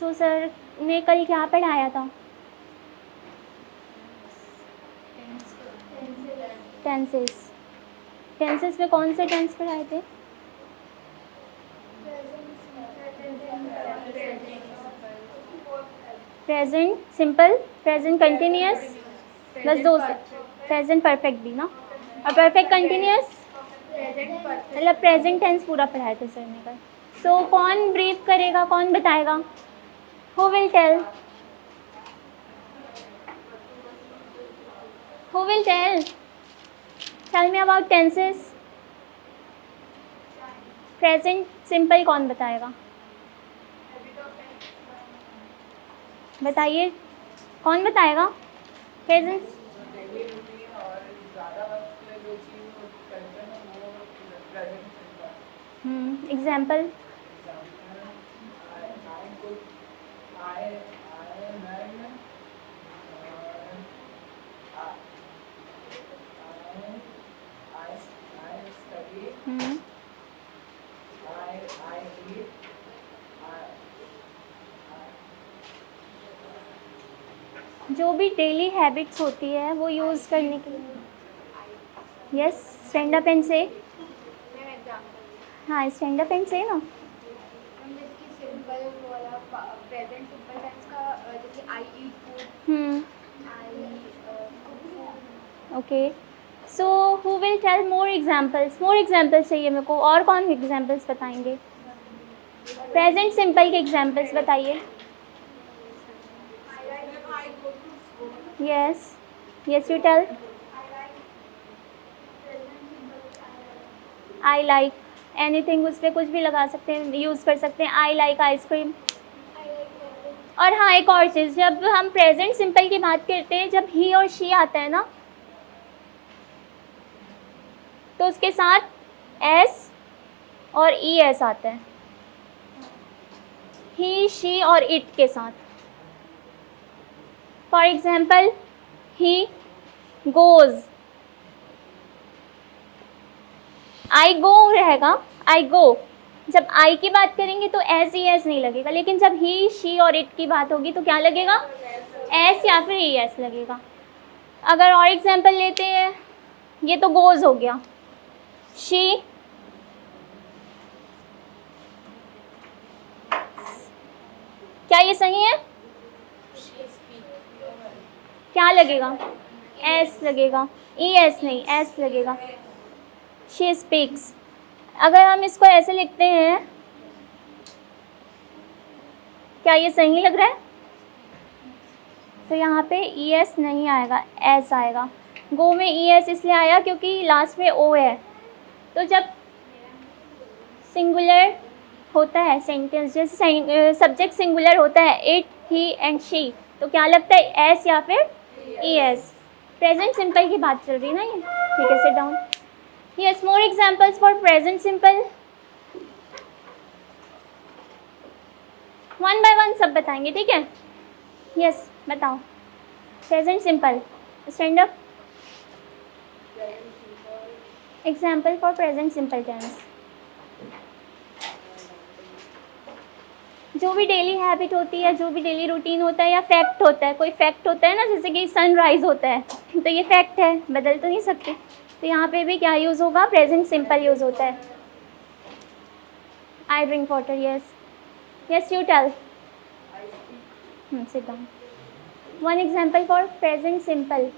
So sir ने कल क्या पढ़ाया था? टेंसेस। टेंसेस में कौन से टेंस पढ़ाए थे? प्रेजेंट सिंपल, प्रेजेंट कंटिन्यूअस, बस दो से। प्रेजेंट परफेक्ट भी ना, और परफेक्ट कंटिन्यूअस मतलब प्रेजेंट टेंस पूरा पढ़ाया था सर ने कल। सो कौन ब्रीफ करेगा, कौन बताएगा? Who will tell? Who will tell? Tell me about tenses. Present simple कौन बताएगा? बताइए, कौन बताएगा? Present example. जो भी डेली हैबिट्स होती है वो यूज़ करने के लिए। यस, स्टैंड अप एंड से। हाँ, स्टैंड अप एंड से ना। प्रेजेंट सिंपल टेंस का जैसे I eat food, okay, so who will tell more examples? More examples चाहिए मेरे को। और कौन एग्जाम्पल्स बताएंगे? प्रेजेंट सिंपल के एग्जाम्पल्स बताइए। Yes, yes you tell. I like anything, उस पर कुछ भी लगा सकते हैं, यूज़ कर सकते हैं। I like ice cream. और हाँ, एक और चीज़, जब हम प्रेजेंट सिंपल की बात करते हैं, जब ही और शी आता है ना, तो उसके साथ एस और ई एस आता है। ही, शी और इट के साथ। फॉर एग्जाम्पल, ही गोज, आई गो रहेगा, आई गो। जब आई की बात करेंगे तो एस ई एस नहीं लगेगा, लेकिन जब ही, शी और इट की बात होगी तो क्या लगेगा? एस या फिर ई एस लगेगा। अगर और एग्जाम्पल लेते हैं, ये तो गोज हो गया। शी, क्या ये सही है? क्या लगेगा? एस लगेगा, ई एस नहीं, एस लगेगा। She speaks. अगर हम इसको ऐसे लिखते हैं, क्या ये सही लग रहा है? तो यहाँ पे ई एस नहीं आएगा, एस आएगा। गो में ई एस इसलिए आया क्योंकि लास्ट में ओ है। तो जब सिंगुलर होता है सेंटेंस, जैसे सब्जेक्ट सिंगुलर होता है, इट, ही एंड शी, तो क्या लगता है? एस या फिर ई एस। प्रेजेंट सिंपल की बात चल रही है ना ये। ठीक है, sit down. Yes, more examples for present simple. One by one सब बताएंगे, ठीक है? यस, बताओ। Present simple, stand up. Example for present simple tense. जो भी डेली हैबिट होती है, जो भी डेली रूटीन होता है या फैक्ट होता है, कोई फैक्ट होता है ना, जैसे कि सनराइज होता है, तो ये फैक्ट है, बदल तो नहीं सकते। तो यहाँ पे भी क्या यूज़ होगा? प्रेजेंट सिंपल यूज़ होता है। I drink water. Yes, yes you tell. Sit down. One example for present simple.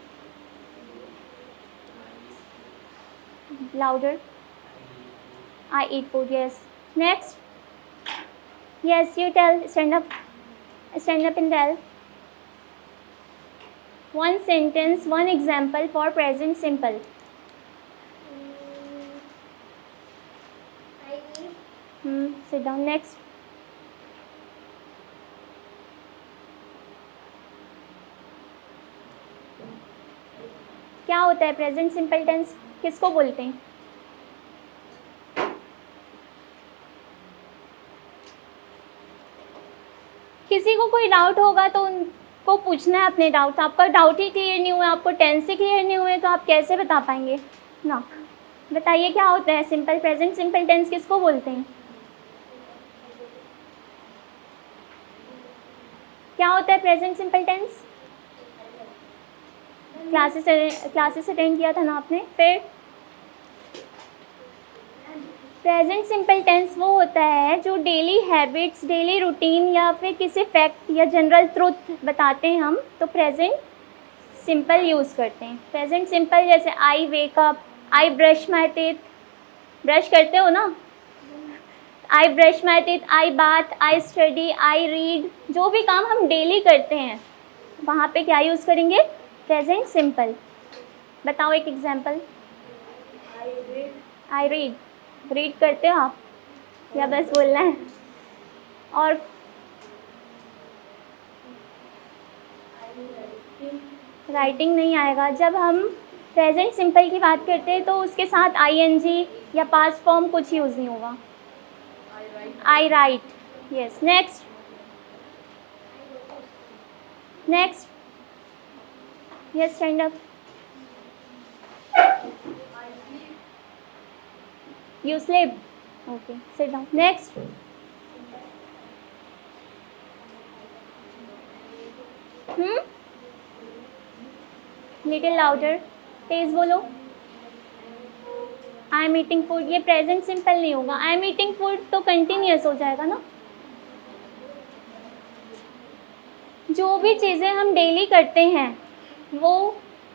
Louder. I eat food. Yes. Next. Yes, you tell. Stand up. Stand up and tell. One sentence, one example for present simple. I eat. Sit down. Next. क्या होता है present simple tense? किसको बोलते हैं? किसी को कोई doubt होगा तो उनको पूछना है अपने डाउट। आपका डाउट ही क्लियर नहीं हुआ, आपको टेंस ही क्लियर नहीं हुए, तो आप कैसे बता पाएंगे ना? बताइए क्या होता है सिंपल, प्रेजेंट सिंपल टेंस किसको बोलते हैं? क्या होता है present simple tense? Classes attend किया था ना आपने? फिर प्रेजेंट सिंपल टेंस वो होता है जो डेली हैबिट्स, डेली रूटीन या फिर किसी फैक्ट या जनरल ट्रुथ बताते हैं हम, तो प्रेजेंट सिंपल यूज़ करते हैं। प्रेजेंट सिंपल जैसे I wake up, I brush my teeth, brush करते हो ना, I brush my teeth, I bath, I study, I read, जो भी काम हम डेली करते हैं वहाँ पे क्या यूज़ करेंगे? Present simple. बताओ एक एग्जांपल। आई रीड, रीड करते हो आप या बस बोलना है? और राइटिंग नहीं आएगा। जब हम प्रेजेंट सिंपल की बात करते हैं तो उसके साथ आईएनजी या पास्ट फॉर्म कुछ यूज़ नहीं होगा। I write, yes. Next, next, yes, stand up. You sleep. Okay, sit down. Next. Little louder. तेज बोलो। आई एम ईटिंग फूड, ये प्रेजेंट सिंपल नहीं होगा। आई एम ईटिंग फूड तो कंटिन्यूस हो जाएगा ना। जो भी चीज़ें हम डेली करते हैं वो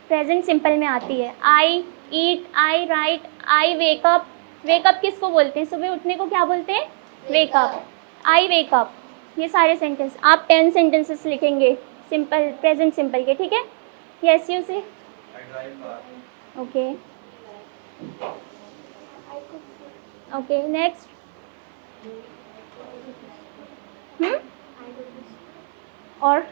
प्रेजेंट सिंपल में आती है। आई eat, I right, I wake up. Wake up किसको बोलते हैं? सुबह उठने को क्या बोलते हैं? वेकअप। I wake up. ये सारे सेंटेंस आप 10 सेंटेंसेस लिखेंगे सिंपल, प्रेजेंट सिंपल के, ठीक है? Yes, you say. Okay, okay, next. और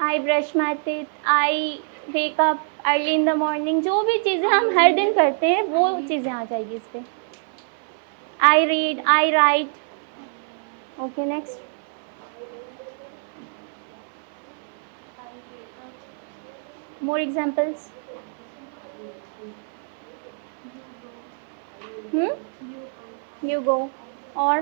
I brush my teeth, I wake up early in the morning, जो भी चीज़ें हम हर दिन करते हैं वो चीज़ें आ जाएगी इस पर। आई read, I right. Okay, next. More examples. You go. और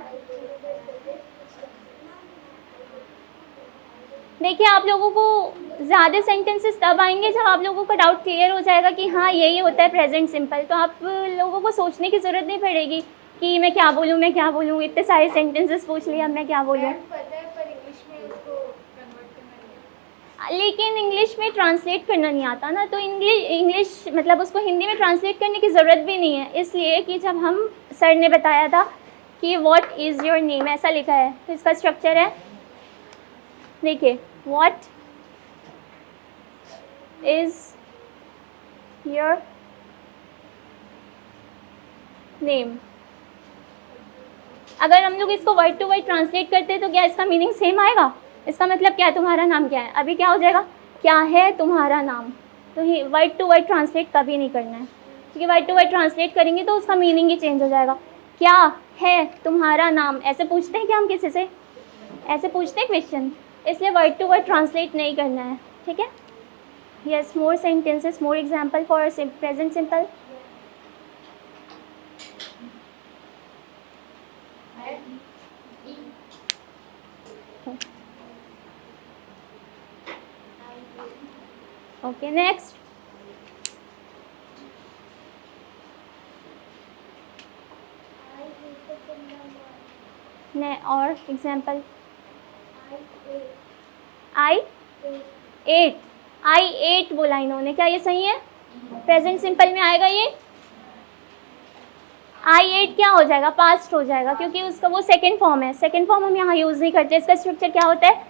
देखिए, आप लोगों को ज़्यादा सेंटेंसेस तब आएंगे जब आप लोगों का डाउट क्लियर हो जाएगा कि हाँ यही होता है प्रेजेंट सिंपल। तो आप लोगों को सोचने की ज़रूरत नहीं पड़ेगी कि मैं क्या बोलूँ, मैं क्या बोलूँ, इतने सारे सेंटेंसेस पूछ लिया, अब मैं क्या बोलूँ। लेकिन इंग्लिश में ट्रांसलेट करना नहीं आता ना, तो इंग्लिश मतलब उसको हिंदी में ट्रांसलेट करने की ज़रूरत भी नहीं है, इसलिए कि जब हम सर ने बताया था कि व्हाट इज़ योर नेम, ऐसा लिखा है, तो इसका स्ट्रक्चर है, देखिए, व्हाट इज़ योर नेम। अगर हम लोग इसको वर्ड टू वर्ड ट्रांसलेट करते हैं तो क्या इसका मीनिंग सेम आएगा? इसका मतलब क्या है? तुम्हारा नाम क्या है? अभी क्या हो जाएगा? क्या है तुम्हारा नाम? तो ही वर्ड टू वर्ड ट्रांसलेट कभी नहीं करना है, क्योंकि वर्ड टू वर्ड ट्रांसलेट करेंगे तो उसका मीनिंग ही चेंज हो जाएगा। क्या है तुम्हारा नाम, ऐसे पूछते हैं क्या हम किसी से? ऐसे पूछते हैं क्वेश्चन, इसलिए वर्ड टू वर्ड ट्रांसलेट नहीं करना है, ठीक है? Yes, more sentences, more example for present simple. Okay, next. और एग्जाम्पल। आई एट, आई एट बोला इन्होंने, क्या ये सही है? प्रेजेंट सिंपल में आएगा ये? आई एट क्या हो जाएगा? पास्ट हो जाएगा, क्योंकि उसका वो सेकंड फॉर्म है। सेकंड फॉर्म हम यहाँ यूज़ नहीं करते। इसका स्ट्रक्चर क्या होता है?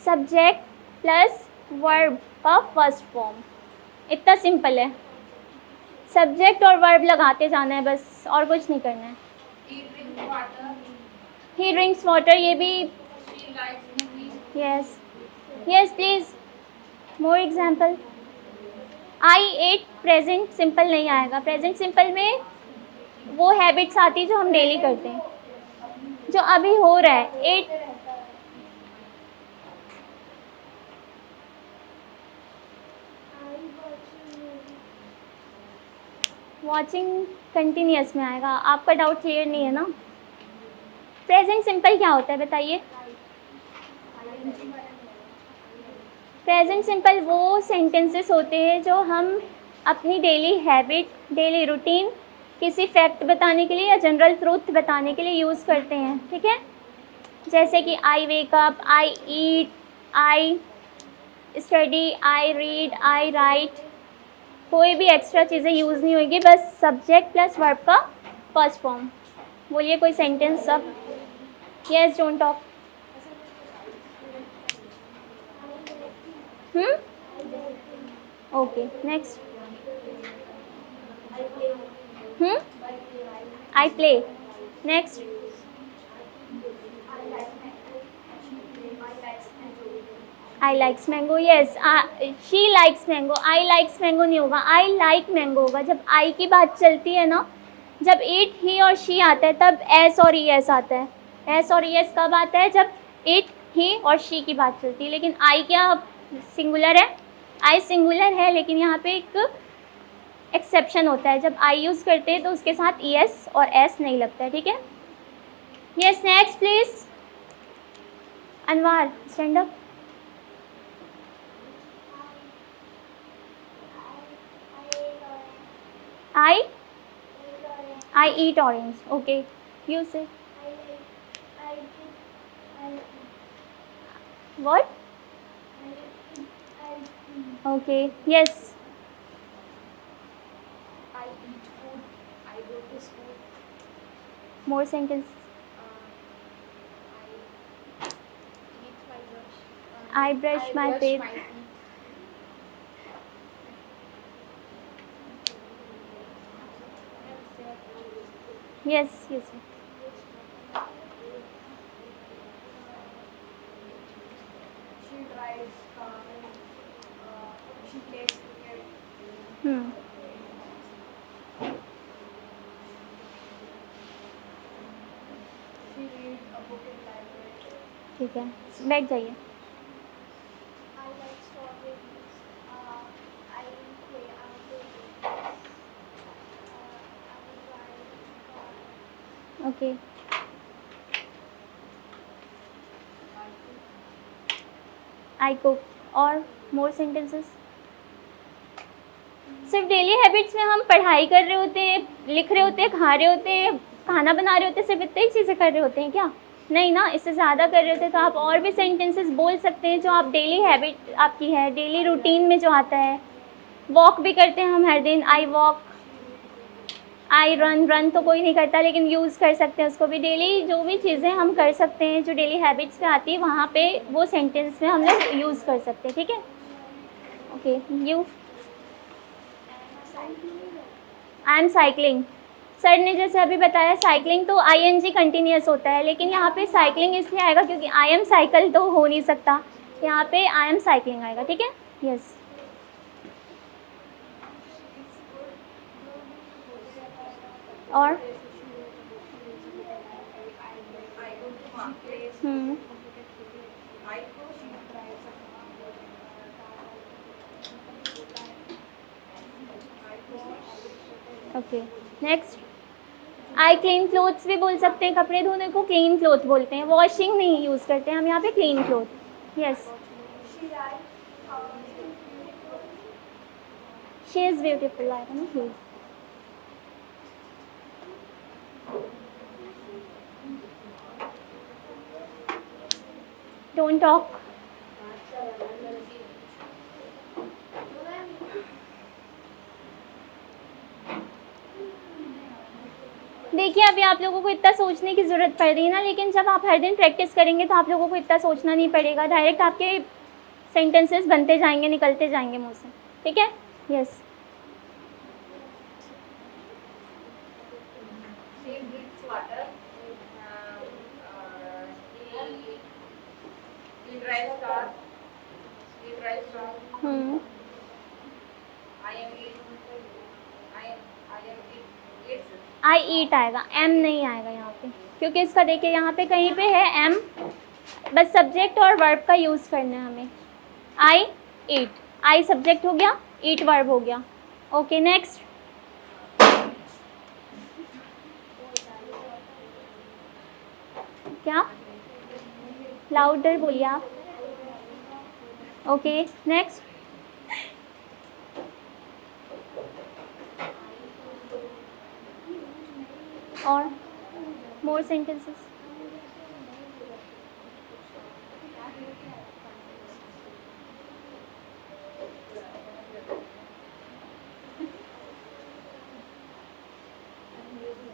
सब्जेक्ट प्लस वर्ब का फर्स्ट फॉर्म। इतना सिंपल है, सब्जेक्ट और वर्ब लगाते जाना है बस, और कुछ नहीं करना है। ही ड्रिंक्स वाटर, ये भी yes, yes please, more example. I at present simple नहीं आएगा। प्रेजेंट सिंपल में वो हैबिट्स आती है जो हम डेली करते हैं, जो अभी हो रहा है। एट, वॉचिंग कंटिन्यूस में आएगा। आपका डाउट क्लियर नहीं है ना? प्रेजेंट सिंपल क्या होता है बताइए? प्रेजेंट सिंपल वो सेंटेंसेस होते हैं जो हम अपनी डेली हैबिट, डेली रूटीन, किसी फैक्ट बताने के लिए या जनरल ट्रूथ बताने के लिए यूज़ करते हैं, ठीक है? जैसे कि I wake up, I eat, I study, I read, I write. कोई भी एक्स्ट्रा चीज़ें यूज़ नहीं होगी, बस सब्जेक्ट प्लस वर्ब का फर्स्ट फॉर्म। बोलिए कोई सेंटेंस सब। Yes, don't talk. Okay, next. I play. Next. I likes mango. Yes, she likes mango. I likes mango नहीं होगा, आई लाइक मैंगो होगा। जब आई की बात चलती है ना, जब इट, ही और शी आता है तब एस और ई एस आता है। एस और ई एस कब आता है? जब इट, ही और शी की बात चलती है। लेकिन आई क्या सिंगुलर है? आई सिंगुलर है, लेकिन यहाँ पे एक एक्सेप्शन होता है। जब आई यूज़ करते हैं तो उसके साथ ई एस और एस नहीं लगता है, ठीक है? Yes, next please. Anwar, stand up. I eat orange. Okay, you say. What? Okay, yes. I eat food. I go to school. More sentence. I I eat my brush. brush my teeth. Yes, yes. She drives car. She plays cricket. She reads a book in library. ठीक है, बैठ जाइए। I like strawberries. I play outdoors. Okay. I cook. और more sentences. सिर्फ daily habits में हम पढ़ाई कर रहे होते हैं, लिख रहे होते हैं, खा रहे होते हैं, खाना बना रहे होते हैं, सिर्फ इतनी ही चीज़ें कर रहे होते हैं क्या? नहीं ना, इससे ज़्यादा कर रहे होते हैं। तो आप और भी सेंटेंसेस बोल सकते हैं जो आप डेली हैबिट आपकी है, डेली रूटीन में जो आता है। वॉक भी करते हैं हम हर दिन, I walk, I run. Run तो कोई नहीं करता, लेकिन यूज़ कर सकते हैं उसको भी। डेली जो भी चीज़ें हम कर सकते हैं जो डेली हैबिट्स में आती है, वहाँ पे वो सेंटेंस में हम लोग यूज़ कर सकते हैं, ठीक है? Okay, you. I am cycling. Sir ने जैसे अभी बताया साइकिलिंग तो आई एन जी कंटिन्यूस होता है, लेकिन यहाँ पे साइकिलिंग इसलिए आएगा क्योंकि आई एम साइकिल तो हो नहीं सकता, यहाँ पे आई एम साइकिलिंग आएगा, ठीक है? यस। और okay, next. I clean clothes भी बोल सकते हैं, कपड़े धोने को क्लीन क्लोथ बोलते हैं, वॉशिंग नहीं यूज़ करते हैं हम यहाँ पे, clean cloth. Yes, she is beautiful आएगा ना, ही। Don't talk. देखिए अभी आप लोगों को इतना सोचने की ज़रूरत पड़ रही है ना, लेकिन जब आप हर दिन प्रैक्टिस करेंगे तो आप लोगों को इतना सोचना नहीं पड़ेगा, डायरेक्ट आपके सेंटेंसेस बनते जाएंगे, निकलते जाएंगे मुंह से, ठीक है? यस। आई ईट आएगा, एम नहीं आएगा यहाँ पे, क्योंकि इसका देखिए यहाँ पे कहीं पे है एम, बस सब्जेक्ट और वर्ब का यूज़ करना है हमें। आई ईट, आई सब्जेक्ट हो गया, ईट वर्ब हो गया। Okay, next. क्या? लाउडर बोलिए आप. Okay next. और मोर sentences.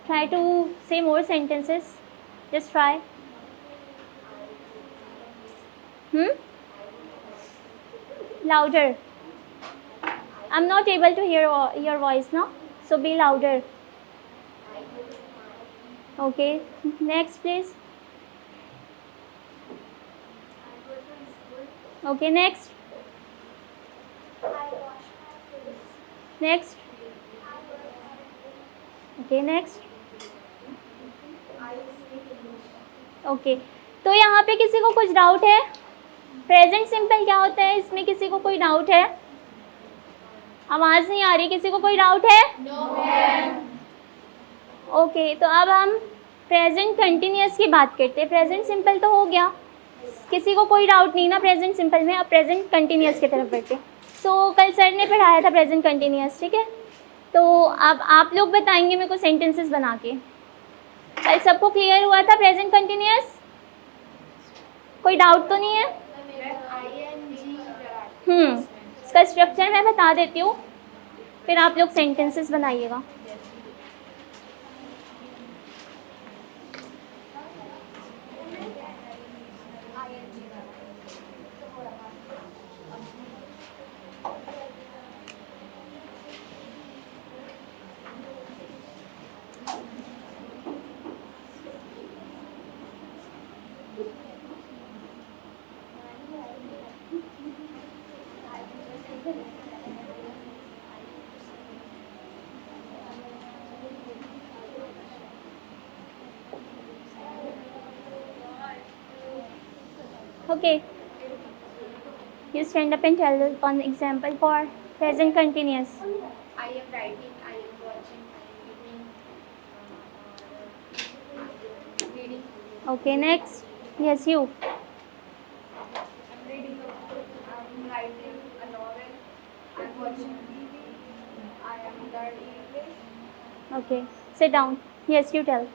Try to say more sentences. Just try. Louder. I'm not able to hear your voice now, so be louder. Okay. Next, please. Okay. Next. Next. Okay. Next. Okay तो यहाँ पे किसी को कुछ doubt है? Present simple क्या होता है, इसमें किसी को कोई डाउट है? आवाज़ नहीं आ रही, किसी को कोई डाउट है? ओके तो अब हम प्रेजेंट कंटिन्यूअस की बात करते हैं. प्रेजेंट सिंपल तो हो गया, किसी को कोई डाउट नहीं ना प्रेजेंट सिंपल में. अब प्रेजेंट कंटिन्यूअस की तरफ बढ़ते हैं. सो कल सर ने पढ़ाया था प्रेजेंट कंटिन्यूअस, ठीक है. तो अब आप लोग बताएंगे मेरे को सेंटेंसेस बना के. कल सबको क्लियर हुआ था प्रेजेंट कंटिन्यूअस? कोई डाउट तो नहीं है? इसका स्ट्रक्चर मैं बता देती हूँ, फिर आप लोग सेंटेंसेस बनाइएगा. Okay, you stand up and tell one example for present continuous. I am writing, I am watching, I am eating, reading. Okay, next. Yes, you. I'm reading a book, I'm writing a novel, I'm watching TV, I am learning English. Okay, sit down. Yes, you tell.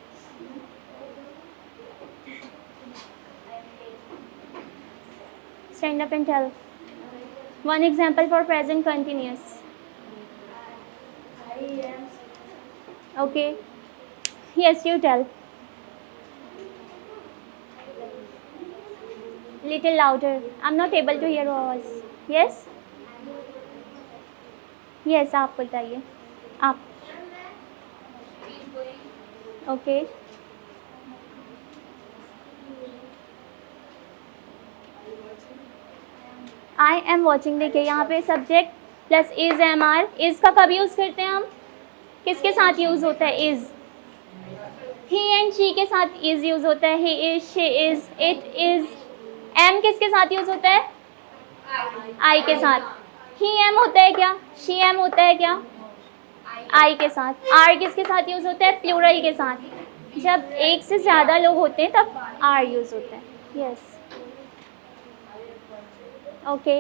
Stand up and tell. One example for present continuous. I am. Okay. Yes, you tell. Little louder. I'm not able to hear your voice. Yes? Yes, आप बताइए. आप. Okay. I am watching. देखिए यहाँ पे subject plus is am are. Is का कब use करते हैं हम? किसके साथ यूज़ होता है इज? ही एंड शी के साथ इज यूज़ होता है. He is, she is, it is. Am किसके साथ यूज़ होता है? आई के साथ. ही एम होता है क्या? शी एम होता है क्या? आई के साथ. आर किसके साथ यूज़ होता है? प्लूरल के साथ. जब एक से ज़्यादा लोग होते हैं तब आर यूज़ होता है. Yes. Okay.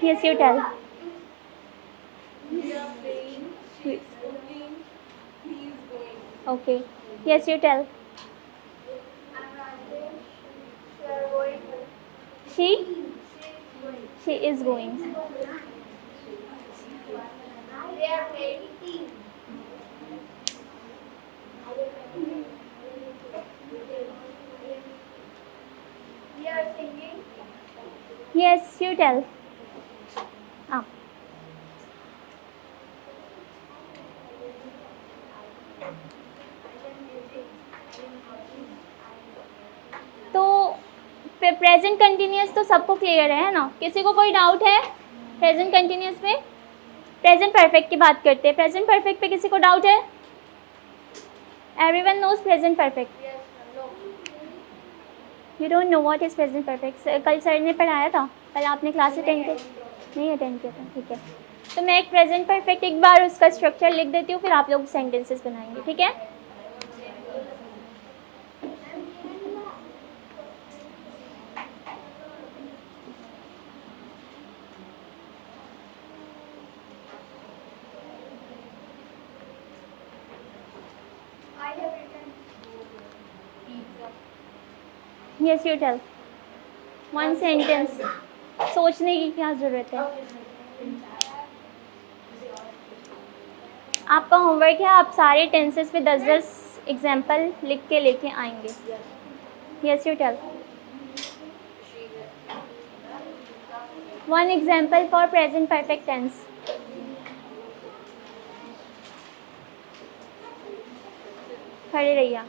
Yes, you tell. We are playing, she is cooking, he is going. Okay. Yes, you tell. I'm writing, she are going. She? She is going. She is going. They are playing team. We are singing. Yes, you tell. Ah. तो present continuous तो सबको clear है ना? किसी को कोई doubt है present continuous पे? प्रेजेंट परफेक्ट की बात करते हैं. प्रेजेंट परफेक्ट पे किसी को डाउट है? Everyone knows present perfect. You don't know what is present perfect? कल सर ने पढ़ाया था. कल आपने क्लास अटेंड नहीं अटेंड किया था. ठीक है, तो मैं एक प्रेजेंट परफेक्ट एक बार उसका स्ट्रक्चर लिख देती हूँ, फिर आप लोग सेंटेंसेस बनाएंगे. ठीक है? Yes you tell, one sentence, सोचने की क्या ज़रूरत है। आपका होमवर्क है, आप सारे टेंसेस पे 10-10 एग्जाम्पल लिख के लेके आएंगे। Yes you tell, one example for present perfect tense. खड़े रहिए।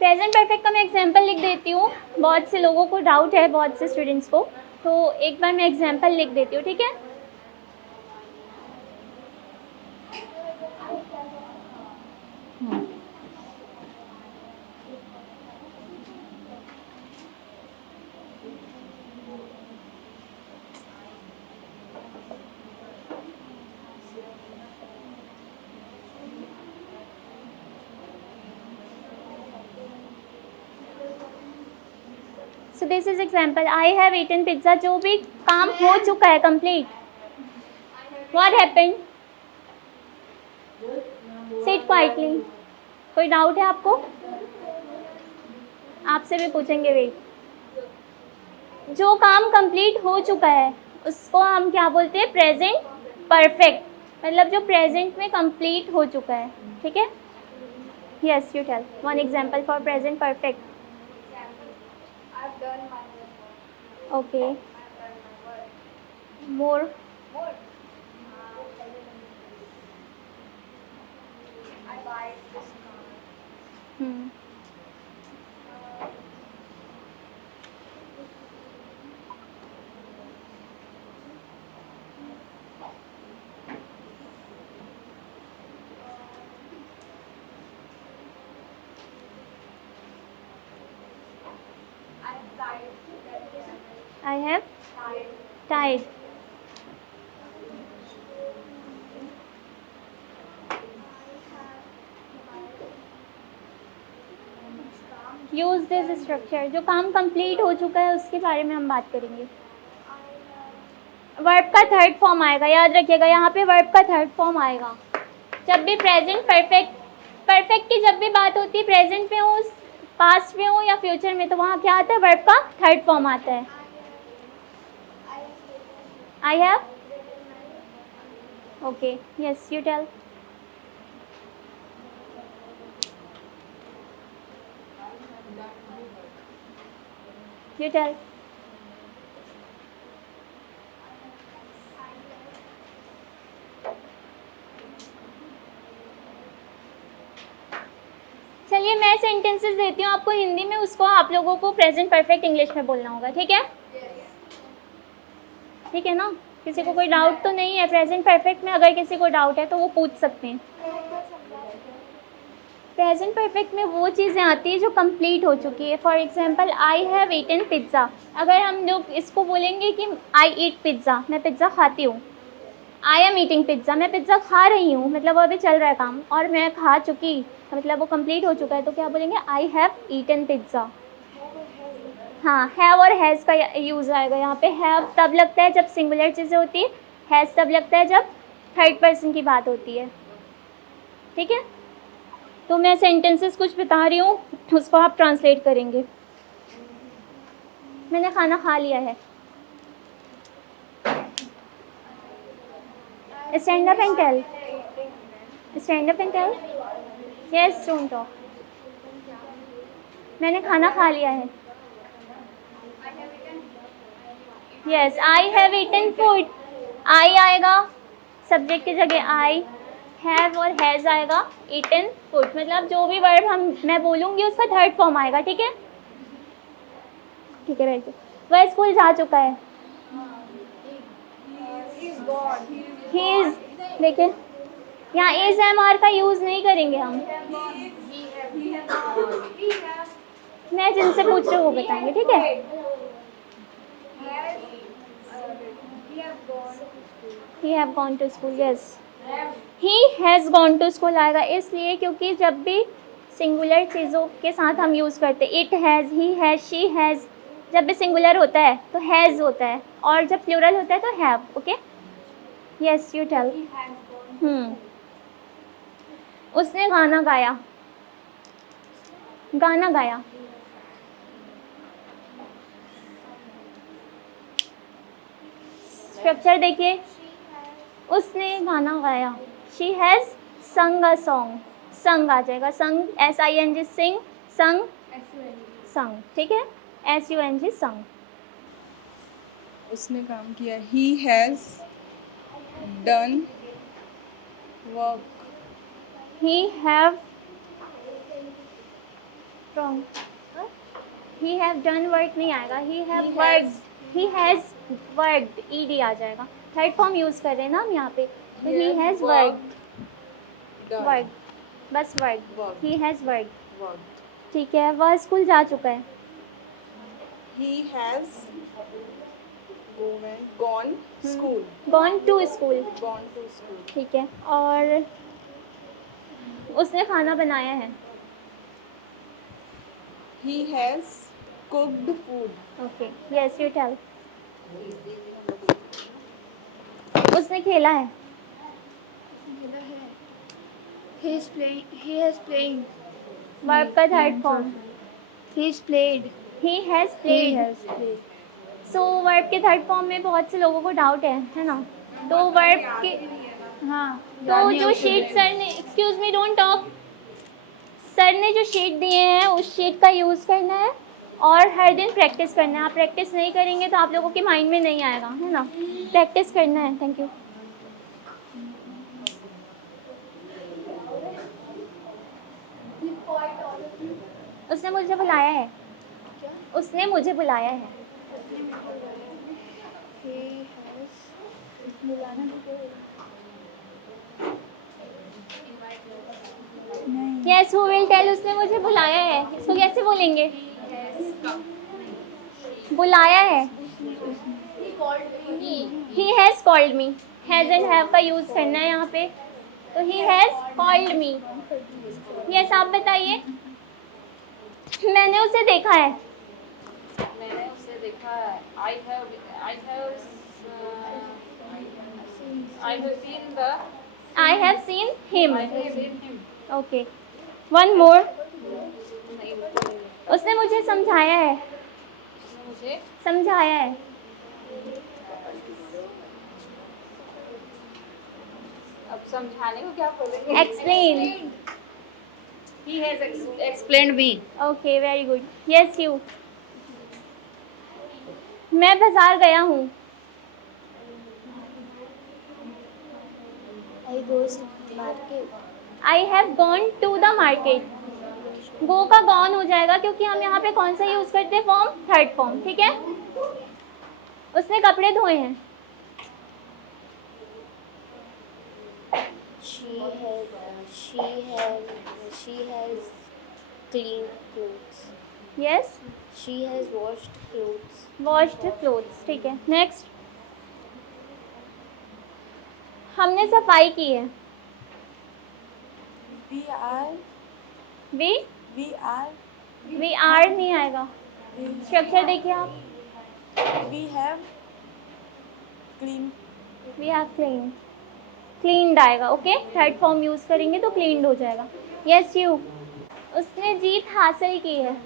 प्रेजेंट परफेक्ट का मैं एग्जाम्पल लिख देती हूँ, बहुत से लोगों को डाउट है, बहुत से स्टूडेंट्स को, तो एक बार मैं एग्जाम्पल लिख देती हूँ, ठीक है। So this is example, I have eaten pizza. जो भी काम हो चुका है complete, what happened, sit quietly. कोई डाउट है आपको? आपसे भी पूछेंगे, वेट। जो काम कंप्लीट हो चुका है उसको हम क्या बोलते हैं? प्रेजेंट परफेक्ट, मतलब जो प्रेजेंट में कंप्लीट हो चुका है, ठीक है। Yes you tell, one example for present perfect. I've done my homework. Okay, I've done my work. More. More. I buy this car. I've tied. I have Tied. Tied. Use this structure. जो काम complete हो चुका है उसके बारे में हम बात करेंगे। वर्ब का थर्ड फॉर्म आएगा, याद रखिएगा, यहाँ पे वर्ब का थर्ड फॉर्म आएगा। जब भी प्रेजेंट परफेक्ट, परफेक्ट की जब भी बात होती है, प्रेजेंट में हो, पास्ट में हो या फ्यूचर में, तो वहाँ क्या आता है? वर्ब का थर्ड फॉर्म आता है। I have, okay, yes you tell. You tell. चलिए मैं सेंटेंसेस देती हूँ आपको हिंदी में, उसको आप लोगों को प्रेजेंट परफेक्ट इंग्लिश में बोलना होगा, ठीक है? ठीक है ना? किसी को कोई डाउट तो नहीं है? प्रेजेंट परफेक्ट में अगर किसी को डाउट है तो वो पूछ सकते हैं। प्रेजेंट परफेक्ट में वो चीज़ें आती है जो कंप्लीट हो चुकी है। For example, I have eaten pizza. अगर हम लोग इसको बोलेंगे कि आई ईट पिज़्ज़ा, मैं पिज़्ज़ा खाती हूँ। आई एम ईटिंग पिज़्ज़ा, मैं पिज़्ज़ा खा रही हूँ, मतलब वो अभी चल रहा है काम, और मैं खा चुकी, मतलब वो कंप्लीट हो चुका है, तो क्या बोलेंगे? I have eaten pizza. हाँ, हैव और हैज़ का यूज़ आएगा यहाँ पे। हैव तब लगता है जब सिंगुलर चीज़ें होती है, हैज़ तब लगता है जब थर्ड पर्सन की बात होती है, ठीक है। तो मैं सेंटेंसेस कुछ बता रही हूँ, उसको आप ट्रांसलेट करेंगे। मैंने खाना खा लिया है। Stand up and tell, stand up and tell. Yes, don't talk. मैंने खाना खा लिया है। Yes, I have eaten food. I आएगा सब्जेक्ट की जगह, आई हैव और हैज़ आएगा ईटन फूड, मतलब जो भी वर्ब मैं बोलूँगी उसका थर्ड फॉर्म आएगा, ठीक है। ठीक है, बैठिए। वह स्कूल जा चुका है। ही इज़, देखिए यहाँ इज़ एम आर का यूज़ नहीं करेंगे हम। मैं जिनसे पूछ रही हूँ वो बताएंगे, ठीक है। He have gone to school, yes. He has gone to school आएगा इसलिए क्योंकि जब भी सिंगुलर चीज़ों के साथ हम यूज़ करते हैं, it has, he has, she has, जब भी सिंगुलर होता है तो हैज़ होता है, और जब प्लूरल होता है तो have, okay. Yes you tell. उसने गाना गाया। गाना गाया, स्ट्रक्चर देखिए, उसने गाना गाया, शी हैज़ संग अ सॉन्ग, संग आ जाएगा, संग SING, सिंग, संग, संग, ठीक है, SUNG, संग। उसने काम किया, he has done work, he have he have done work नहीं आएगा, he have worked, he has worked, ED आ जाएगा, थर्ड फॉर्म यूज़ कर रहे हैं ना हम यहाँ पे, तो ही हैज़ वर्कड, वर्क, बस वर्क, ही हैज़ वर्क, ठीक है। वह स्कूल जा चुका है, he has gone school, gone to school, gone to school, ठीक है। और उसने खाना बनाया है, he has cooked food, okay, yes you tell. उसने खेला है, He is playing. वर्ब का third form, He's played. He has played, so verb के थर्ड फॉर्म में बहुत से लोगों को डाउट है ना, तो वर्ब के, हाँ, तो जो शीट सर ने, excuse me don't talk, sir ने जो शीट दिए हैं उस शीट का यूज़ करना है और हर दिन प्रैक्टिस करना है। आप प्रैक्टिस नहीं करेंगे तो आप लोगों के माइंड में नहीं आएगा, है ना, प्रैक्टिस करना है। Thank you. उसने मुझे बुलाया है, उसने मुझे बुलाया है, यस हु विल टेल, उसने मुझे बुलाया है, इसको कैसे बोलेंगे, बुलाया है, he has called me, has and have का यूज़ करना है यहाँ पे, तो he has called me, yes आप बताइए। मैंने उसे देखा है, मैंने उसे देखा है, I have seen the, I have seen him, I have seen him, okay, one more, नहीं उसने उसने मुझे समझाया है, मुझे समझाया है, अब समझाने को क्या बोलेंगे, explain, he has explained me, okay very good, yes you. मैं बाजार गया हूँ, I goes market. I have gone to the market, go का गॉन हो जाएगा क्योंकि हम यहाँ पे कौन सा यूज़ करते हैं फॉर्म, थर्ड फॉर्म, ठीक है। उसने कपड़े धोए हैं, She has cleaned clothes. Yes, She has washed clothes. Washed clothes, ठीक है। नेक्स्ट, हमने सफाई की है, वी आर वी आर नहीं आएगा, स्ट्रक्चर देखिए आप, we have clean, we have clean, cleaned आएगा, ओके, थर्ड फॉर्म यूज़ करेंगे तो क्लीन्ड हो जाएगा। यस यू, उसने जीत हासिल की है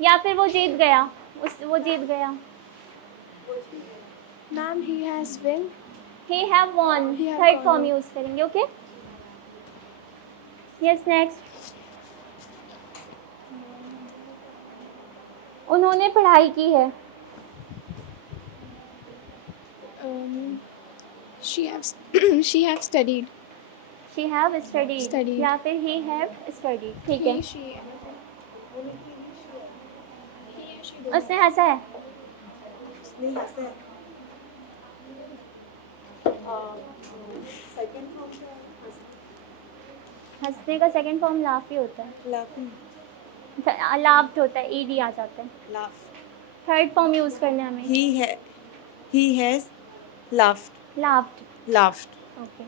या फिर वो जीत गया, वो जीत गया, Ma'am, he has won. He have von, He have third won. Form use करेंगे, ओके। यस नेक्स्ट, उन्होंने पढ़ाई की है, She have studied. She have studied Studied. या फिर ही हैव स्टडीड, ठीक है। उसने हंसा है, सेकंड फॉर्म हंसने का सेकंड फॉर्म लाफ ही होता है, लाफिंग, लाफ्ड होता है, ED आ जाता है, लाफ, थर्ड फॉर्म यूज़ करना है हमें, he has laughed, laughed, okay.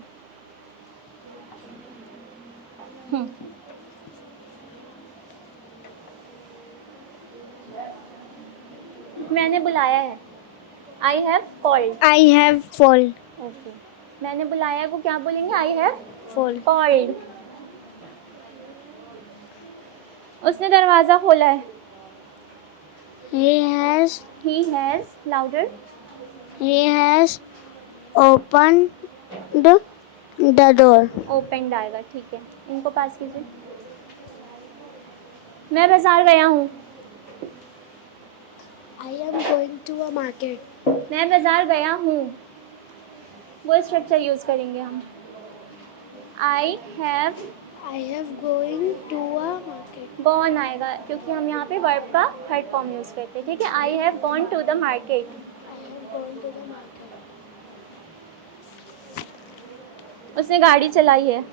मैंने बुलाया है, I have called, I have called. Okay, मैंने बुलाया को क्या बोलेंगे, आई हैव Called. कॉल्ड, उसने दरवाज़ा खोला है। He has He has, louder. opened the door. Opened आएगा, ठीक है। इनको पास कीजिए। मैं बाजार गया हूँ। I am going to a market. मैं बाजार गया हूँ। वो स्ट्रक्चर यूज़ करेंगे हम। I have going to a market. gone आएगा क्योंकि हम यहाँ पे वर्ब का थर्ड फॉर्म यूज़ करते हैं, ठीक है। I have gone to the market. I am going to the market. उसने गाड़ी चलाई है।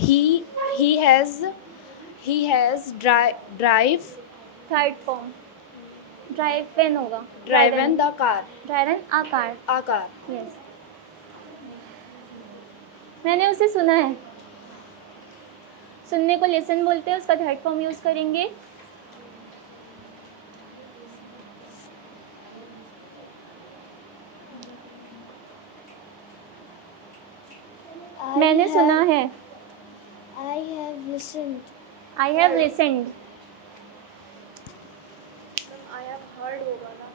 He has drive third form driven होगा। driven the car. Driven a car. A car. यस। मैंने उसे सुना है। सुनने को लिसन बोलते हैं, उसका थर्ड फॉर्म यूज़ करेंगे। मैंने सुना है। I have listened. I have listened. I have heard होगा ना.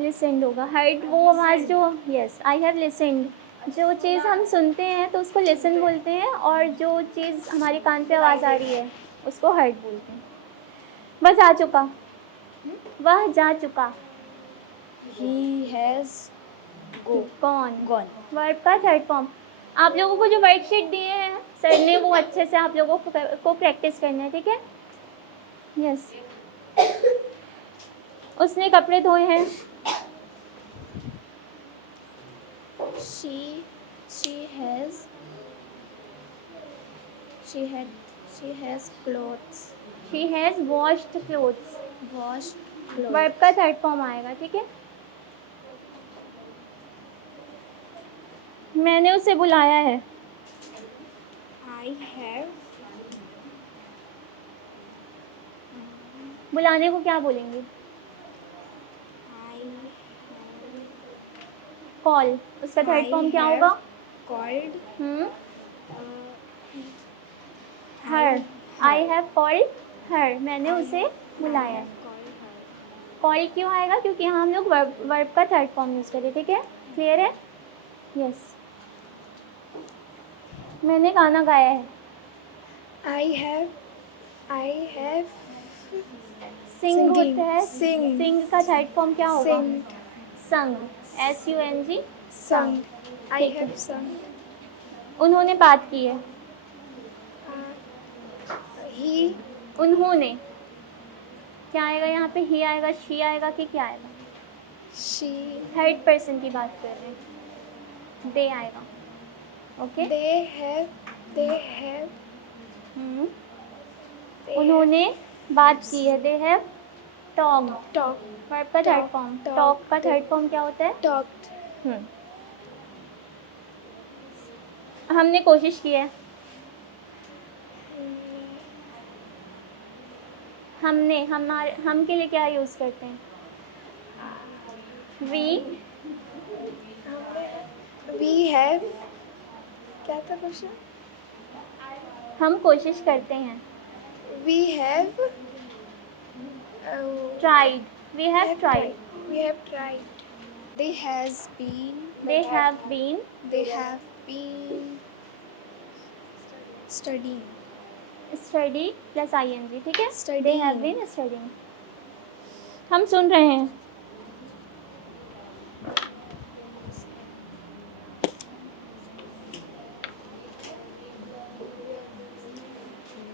लिसनड होगा। हर्ड वो आवाज़ जो, यस, आई हैव लिसनड। जो चीज़ हम सुनते हैं तो उसको लिसन बोलते हैं, और जो चीज़ हमारे कान पे आवाज़ आ रही है उसको हर्ड बोलते हैं। वह जा चुका। वह जा चुका। He has gone. gone. Verb का थर्ड फॉर्म। आप लोगों को जो वर्कशीट दिए हैं सर ने, वो अच्छे से आप लोगों को प्रैक्टिस करना है, ठीक है। यस। उसने कपड़े धोए हैं। She has clothes. She has washed clothes. Washed clothes. Verb का थर्ड फॉर्म आएगा, ठीक है। मैंने उसे बुलाया है। I have बुलाने को क्या बोलेंगे? कॉल। उसका थर्ड फॉर्म क्या होगा? called her. I have called her. मैंने उसे बुलाया है। कॉल क्यों आएगा? क्योंकि यहाँ हम लोग वर्ब का थर्ड फॉर्म यूज़ करें, ठीक है। क्लियर है? यस। मैंने गाना गाया है। I have Singh Singing. होता है। Sing. सिंग का थर्ड फॉर्म क्या होगा? Sing. संग। SUNG। sung. I ठीक है। have sung. उन्होंने बात की है। He उन्होंने क्या आएगा यहाँ पे? ही आएगा, शी आएगा कि क्या आएगा? she थर्ड पर्सन की बात कर रहे हैं। दे आएगा। ओके। they have उन्होंने बात की है। They have talked. talked verb का थर्ड फॉर्म। टॉक का थर्ड फॉर्म क्या होता है? talked. हमने कोशिश की है। हमने, हमारे, हम के लिए क्या यूज़ करते हैं? We have क्या था क्वेश्चन? हम कोशिश करते हैं। We have tried. We have tried. We have tried. They has been. They have been They have been studying. Study plus ING, ठीक है। They Studying. Have been studying. हम सुन रहे हैं।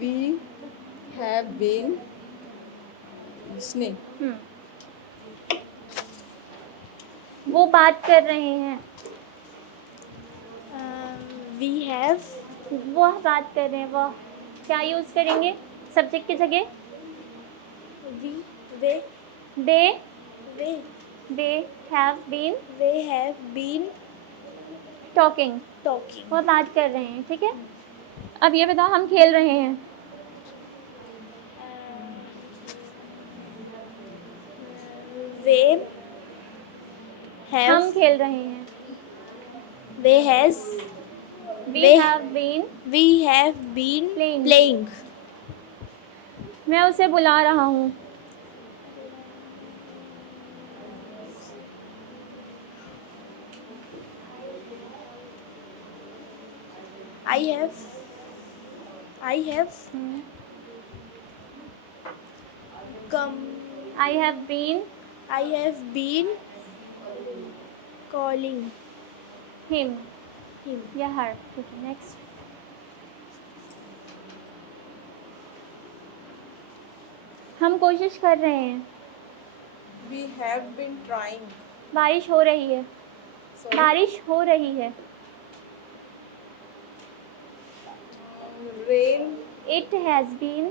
We have been listening. वो बात कर रहे हैं। We have वह बात कर रहे हैं। वह क्या यूज़ करेंगे सब्जेक्ट की जगह? they they have been talking. talking. वो बात कर रहे हैं, ठीक है। अब ये बताओ, हम खेल रहे हैं। They हम खेल रहे हैं। they has we They- have been we have been Playing. playing. मैं उसे बुला रहा हूँ. I have come. I have been I have been calling him him. या her. ठीक है, नेक्स्ट. हम कोशिश कर रहे हैं. We have been trying. बारिश हो रही है. Sorry. बारिश हो रही है. Rain. It has been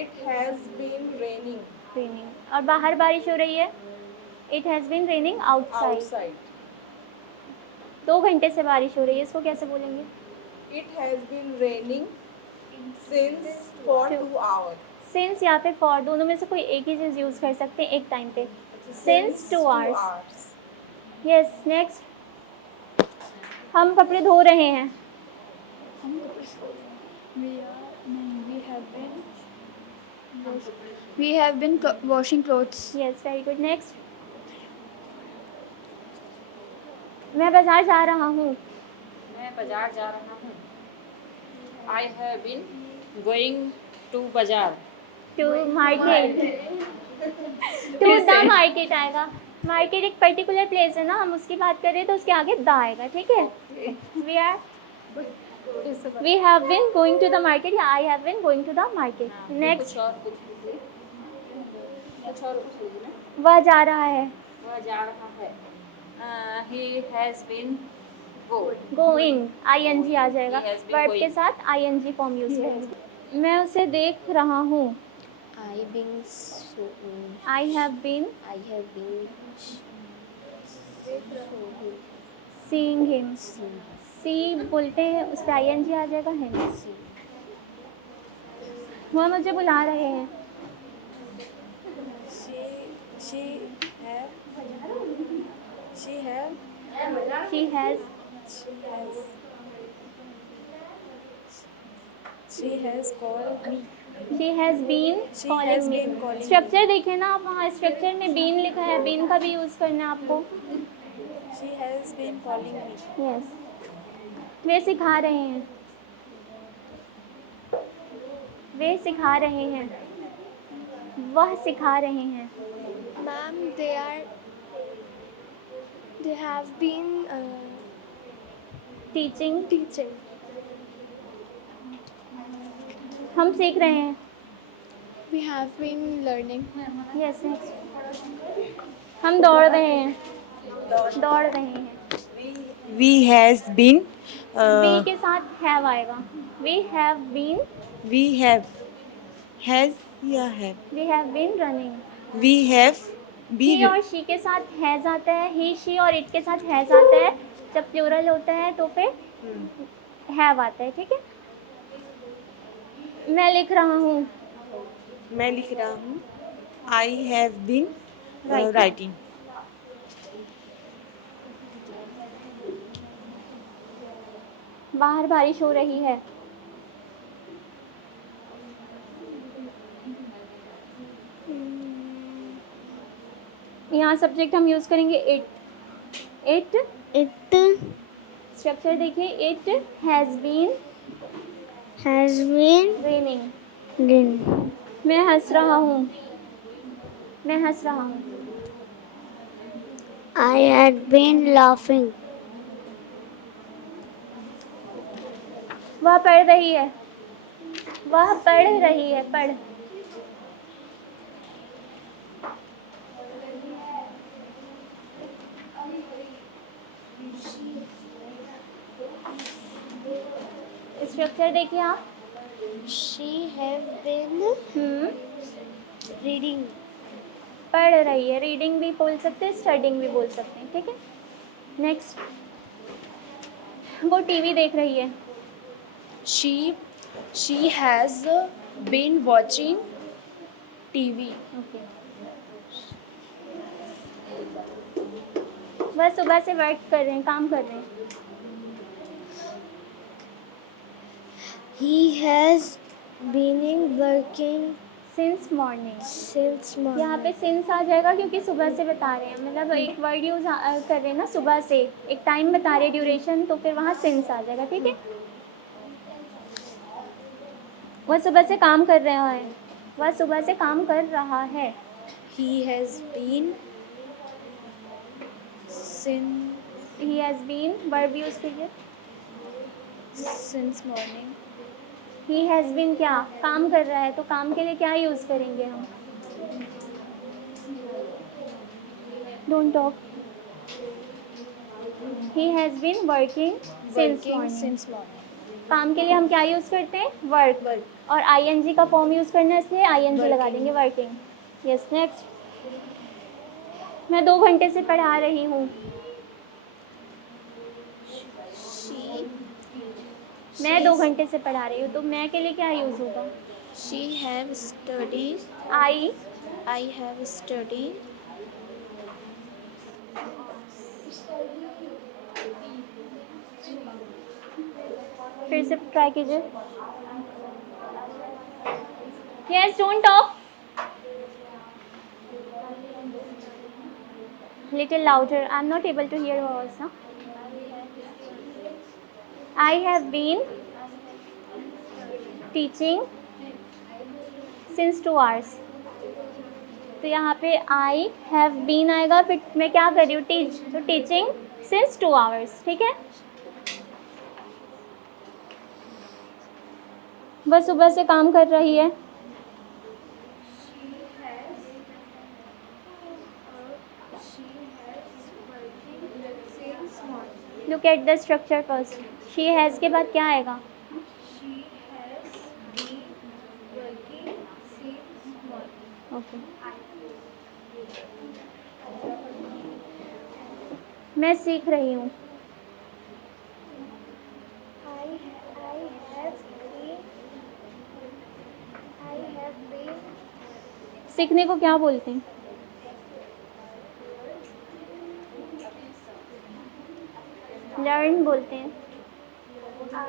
It has been raining raining. और बाहर बारिश हो रही है. It has been raining outside. outside. 2 घंटे से बारिश हो रही है. इसको कैसे बोलेंगे? It has been raining since for 2 hours. Since या फिर for, दोनों में से कोई एक ही चीज़ यूज़ कर सकते हैं एक टाइम पे. Since 2 hours. Yes, next. हम कपड़े धो रहे हैं. We have been washing clothes. Yes, very good. Next. मैं बाजार जा रहा हूँ. मैं बाजार जा रहा हूँ. I have been going to bazaar. To market. To the market आएगा. मार्केट एक पर्टिकुलर प्लेस है ना, हम उसकी बात कर रहे हैं तो उसके आगे द आएगा. ठीक है. We have been going to the market या I have been going to the market. Next. कुछ और कुछ लीजिए ना. वह जा रहा है. वह जा रहा है. He has been going ing आ जाएगा. He has been वर्ब के going. साथ ing फॉर्म यूज करेंगे. मैं उसे देख रहा हूँ. I have been I have been seeing him. See बोलते हैं उस पर ing आ जाएगा. हिम. वह मुझे बुला रहे हैं. She has she has called me. She has been She calling has me. been calling me. Structure देखिए ना आप, वहाँ स्ट्रक्चर में बीन लिखा है. बीन का भी यूज़ करना है आपको. She has been calling me. Yes. वे सिखा रहे हैं. वे सिखा रहे हैं. वह सिखा रहे हैं. Ma'am, they have been teaching. teaching. हम सीख रहे हैं. We have been learning. Yes. Next. हम दौड़ रहे हैं. दौड़ रहे हैं. We has been. वी के साथ हैव आएगा. We have been. We have. Has या have. We have been running. We have he been. और शी के साथ हैज़ आता है. ही शी और इट के साथ हैज़ आता है. जब प्लूरल होता है तो फिर हैव आता है. ठीक है. मैं लिख रहा हूँ. मैं लिख रहा हूँ. I have been writing. बाहर बारिश हो रही है. यहाँ सब्जेक्ट हम यूज़ करेंगे इट. इट. It स्ट्रक्चर देखिए. It has been has been raining. raining. मैं हंस रहा हूँ. मैं हंस रहा हूँ. I had been laughing. वह पढ़ रही है. वह पढ़ रही है. पढ़. स्ट्रक्चर देखिए आप. She have been reading. पढ़ रही है. रीडिंग भी बोल सकते हैं, स्टडिंग भी बोल सकते हैं. ठीक है. नेक्स्ट. वो टीवी देख रही है. She has been watching TV. Okay. वह सुबह से वर्क कर रहे हैं, काम कर रहे हैं. He has Being working since morning. since यहाँ पे morning. सिंस आ जाएगा क्योंकि सुबह से बता रहे हैं, मतलब एक वर्ड यूज कर रहे हैं ना, सुबह से एक टाइम बता रहे ड्यूरेशन, तो फिर वहाँ सिंस आ जाएगा। ठीक है, वह सुबह से काम कर रहा है, वह सुबह से काम कर रहा है। He has been since he has been verb use कीजिए। morning. ही हैज़ बीन क्या, काम कर रहा है, तो काम के लिए क्या यूज़ करेंगे हम? Don't talk. He has been working since Working morning. since morning. काम के लिए हम क्या यूज़ करते हैं? वर्क। Work. और आईएनजी का फॉर्म यूज़ करना है, इसलिए आईएनजी लगा Working. देंगे, वर्किंग। Yes, next. मैं 2 घंटे से पढ़ा रही हूँ। मैं 2 घंटे से पढ़ा रही हूँ, तो मैं के लिए क्या यूज़ होगा? She have studied. I. I have studied. फिर से ट्राई कीजिए। Yes, don't talk. Little louder, I am not able to hear your voice ना। I have been teaching since 2 hours. तो यहाँ पे आई हैव बीन आएगा, फिर मैं क्या कर रही हूँ? टीच, तो टीचिंग सिंस 2 आवर्स। ठीक है, वह सुबह से काम कर रही है। Look at the structure first. She has के बाद क्या आएगा? ओके, मैं सीख रही हूँ। I have been सीखने को क्या बोलते हैं? लर्न बोलते हैं। I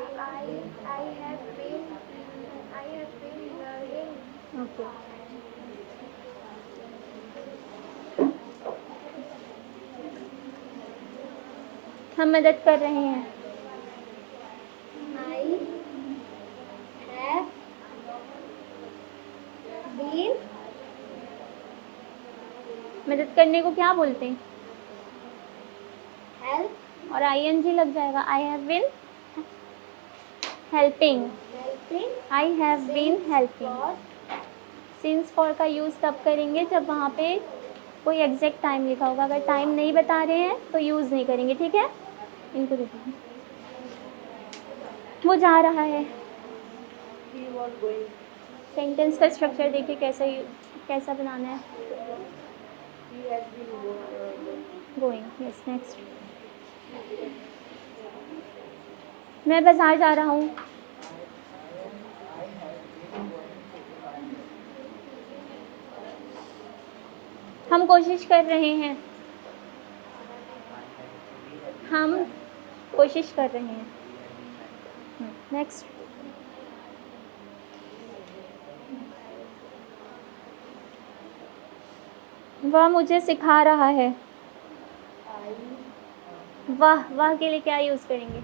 have been learning. Okay, हम मदद कर रहे हैं। I have been मदद करने को क्या बोलते हैं? help और आईएनजी लग जाएगा। I have been helping. helping I have been helping. for since for का यूज़ तब करेंगे जब वहाँ पे कोई एग्जैक्ट टाइम लिखा होगा। अगर टाइम नहीं बता रहे हैं तो यूज़ नहीं करेंगे। ठीक है, इनको देखिए, वो जा रहा है। He was going. सेंटेंस का स्ट्रक्चर देखिए कैसा बनाना है। He has been going. Going. Yes, next. मैं बाज़ार जा रहा हूँ। हम कोशिश कर रहे हैं। हम कोशिश कर रहे हैं। नेक्स्ट। वह मुझे सिखा रहा है। वाह के लिए क्या यूज़ करेंगे?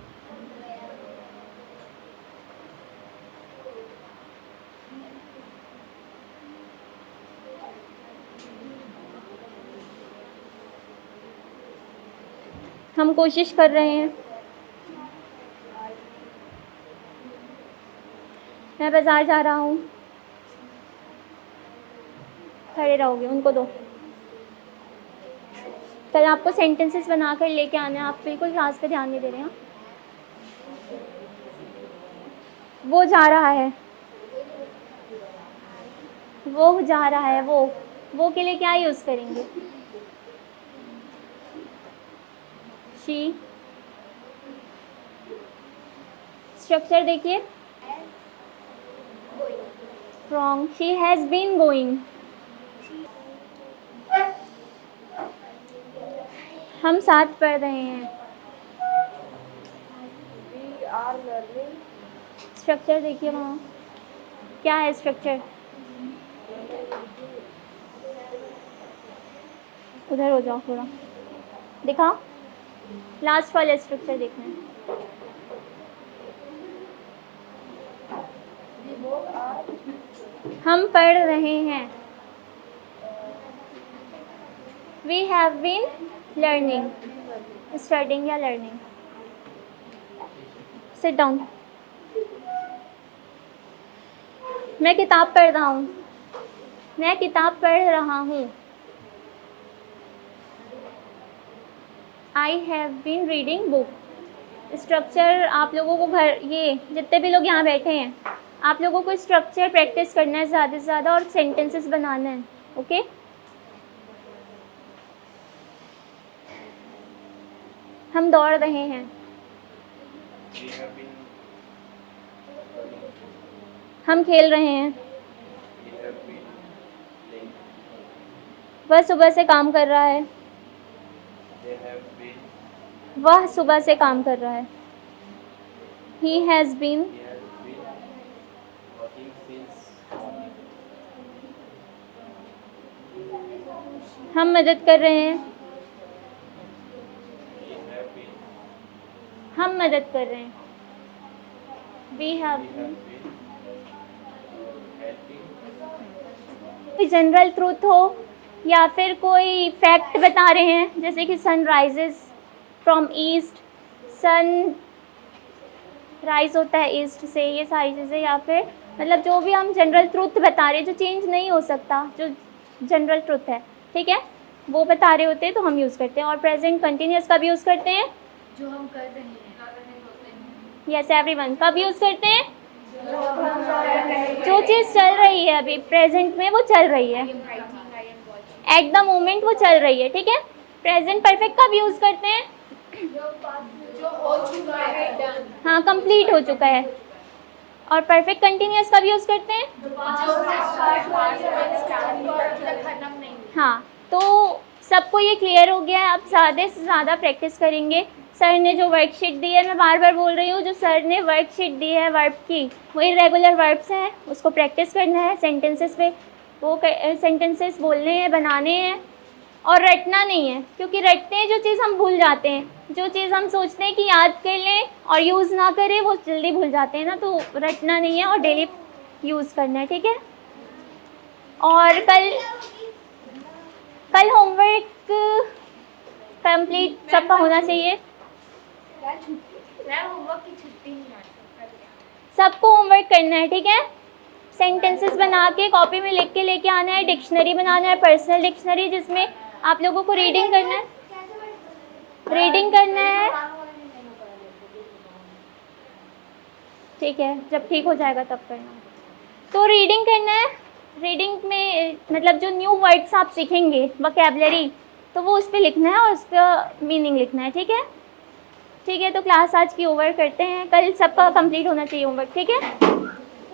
हम कोशिश कर रहे हैं। मैं बाज़ार जा रहा हूँ। खड़े रहोगे, उनको दो। कल आपको सेंटेंसेस बनाकर लेके आने हैं, आप बिल्कुल क्लास पे ध्यान नहीं दे रहे हैं। वो जा रहा है। वो जा रहा है। वो के लिए क्या यूज़ करेंगे? शी। स्ट्रक्चर देखिए, wrong. She has been going. हम साथ पढ़ रहे हैं। We are learning. स्ट्रक्चर देखिए वहाँ, क्या है स्ट्रक्चर? उधर हो जाओ थोड़ा, दिखाओ, लास्ट वाला स्ट्रक्चर देखना है। हम पढ़ रहे हैं। We have been learning, studying या learning. Sit down. मैं किताब पढ़ रहा हूँ। मैं किताब पढ़ रहा हूँ। I have been reading book. Structure आप लोगों को घर, ये जितने भी लोग यहाँ बैठे हैं, आप लोगों को स्ट्रक्चर प्रैक्टिस करना है ज़्यादा से ज़्यादा और सेंटेंसेस बनाना है। ओके? हम दौड़ रहे हैं। हम खेल रहे हैं। वह सुबह से काम कर रहा है। वह सुबह से काम कर रहा है। He has been हम मदद कर रहे हैं। हम मदद कर रहे हैं। We have been कोई जनरल ट्रूथ हो या फिर कोई फैक्ट बता रहे हैं, जैसे कि sun rises from east, sun rise होता है ईस्ट से, ये सारी चीज़ें, या फिर मतलब जो भी हम जनरल ट्रूथ बता रहे हैं जो चेंज नहीं हो सकता, जो जनरल ट्रूथ है, ठीक है, वो बता रहे होते हैं तो हम यूज़ करते हैं। और प्रेजेंट कंटिन्यूस कब यूज़ करते हैं? जो हम कर रहे हैं। यस एवरीवन, कब यूज़ करते हैं? जो चीज़ चल रही है अभी प्रेजेंट में, वो चल रही है, एट द मोमेंट वो चल रही है, ठीक है। प्रेजेंट परफेक्ट कब यूज़ करते हैं? जो हो चुका है, हाँ, कंप्लीट हो चुका है। और परफेक्ट कंटिन्यूस कब यूज़ करते हैं? खत्म नहीं। हाँ, तो सबको ये क्लियर हो गया है। अब ज़्यादा से ज़्यादा प्रैक्टिस करेंगे। सर ने जो वर्कशीट दी है, मैं बार बार बोल रही हूँ, जो सर ने वर्कशीट दी है वर्ब की, वो इर्रेगुलर वर्ब्स हैं, उसको प्रैक्टिस करना है सेंटेंसेस पे। वो सेंटेंसेस बोलने हैं, बनाने हैं और रटना नहीं है, क्योंकि रटते हैं जो चीज़ हम भूल जाते हैं। जो चीज़ हम सोचते हैं कि याद कर लें और यूज़ ना करें, वो जल्दी भूल जाते हैं ना, तो रटना नहीं है और डेली यूज़ करना है, ठीक है। और कल होमवर्क कंप्लीट सबका होना चाहिए। होमवर्क की छुट्टी नहीं आती। सबको होमवर्क करना है, ठीक है। सेंटेंसेस बना के कॉपी में लिख के लेके आना है। डिक्शनरी बनाना है, पर्सनल डिक्शनरी, जिसमें आप लोगों को रीडिंग करना है, ठीक है, जब ठीक हो जाएगा तब करना। तो रीडिंग करना है। रीडिंग में मतलब जो न्यू वर्ड्स आप सीखेंगे, वोकैबुलरी, तो वो उस पर लिखना है और उसका मीनिंग लिखना है, ठीक है। ठीक है, तो क्लास आज की ओवर करते हैं। कल सबका कंप्लीट होना चाहिए होमवर्क, ठीक है।